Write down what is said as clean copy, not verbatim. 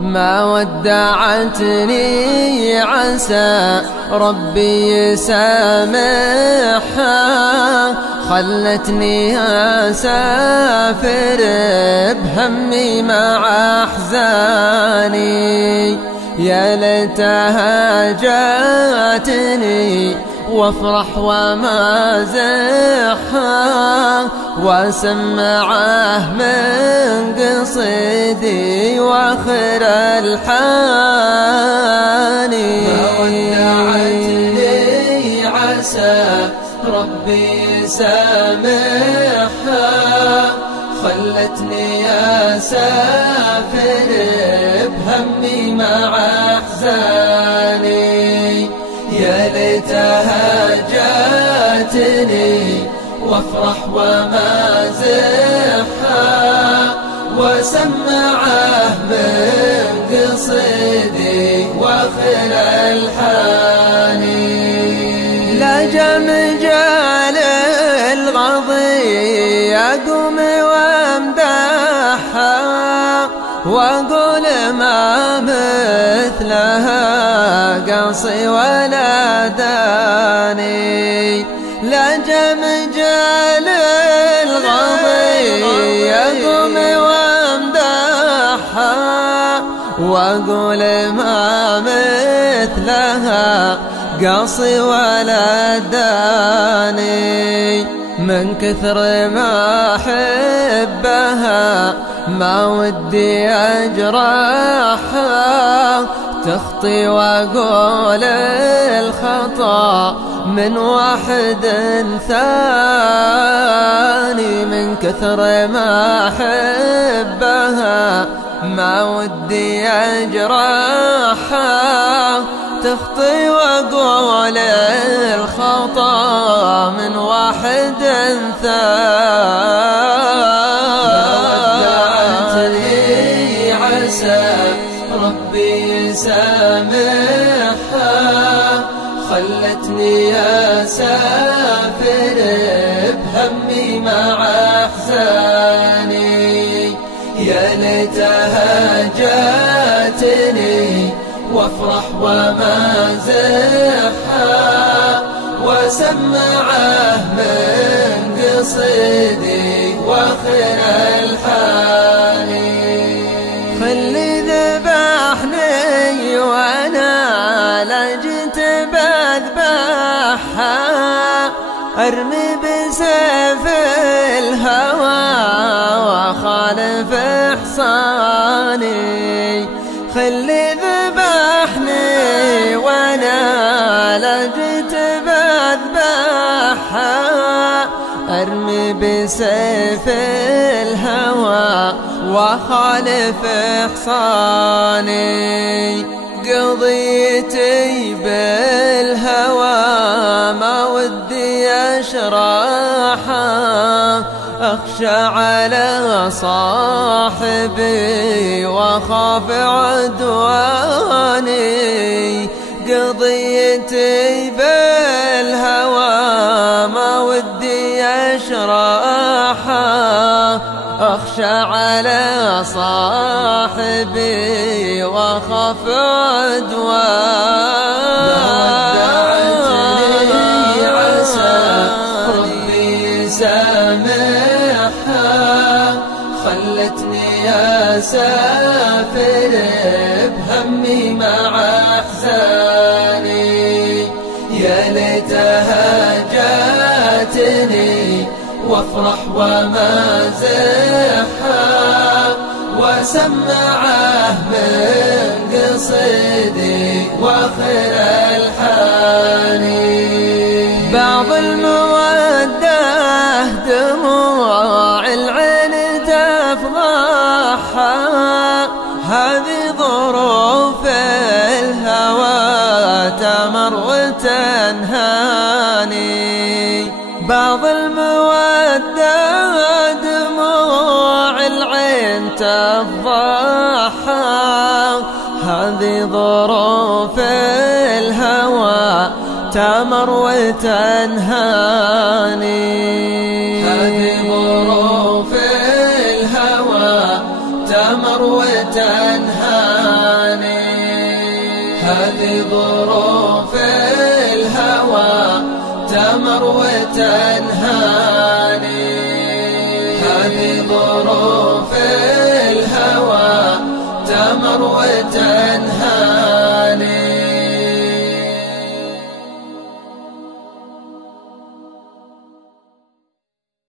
ما ودعتني عسى ربي يسامحها، خلتني أسافر بهمي مع أحزاني. يا ليتها جاتني وافرح ومازحها، واسمعه من قصيدي واخر الحاني. ما ودعتني عسى ربي يسامحها، خلتني أسافر بهمي مع أحزاني. يا ليتها جاتني وافرح ومازحها، وسمعه من قصيدي واخر الحاني. لا جمجال الغضي أقوم وامدحها، واقول ما مثلها قصي ولا داني. لا جمجال الغضي أقوم وامدحها، واقول ما مثلها قصي ولا داني. من كثر ما أحبها ما ودي أجرحها، تخطي وأقول الخطأ من واحد ثاني. من كثر ما أحبها ما ودي أجرحها، تخطي وأقول الخطأ من واحد ثاني. عسى ربي يسامحها، خلتني أسافر بهمي مع أحزاني. يا ليتها جاتني وافرح ومازحها، وسمعه من قصيدي واخر الحاني. خلي ذبحني وانا لجت بذبحها، ارمي بسيف الهوى وخالف احصاني. خلي ذبحني وانا لجت بذبحها، ارمي بسيف الهوى وخالف احصاني. قضيتي بالهوى ما ودي اشرحها، أخشى على صاحبي وأخاف عدواني. قضيتي بالهوى ما ودي أشرحها، أخشى على صاحبي وأخاف عدواني. عسى ربي يسامحها، خلتني أسافر بهمي مع أحزاني. يا ليتها جاتني وافرح ومازحها، وسمعه من قصيدي واخر الحاني. بعض المودة دموع العين تفضحها، هذه ظروف الهوى تمر وتنهاني. بعض المودة دموع العين تفضحها، هذه ظروف الهوى تمر وتنهاني. هذه ظروف الهوى تمر وتنهاني. هذه ظروف الهوى تمر وتنهاني، هذه ظروف الهوى تمر وتنهاني.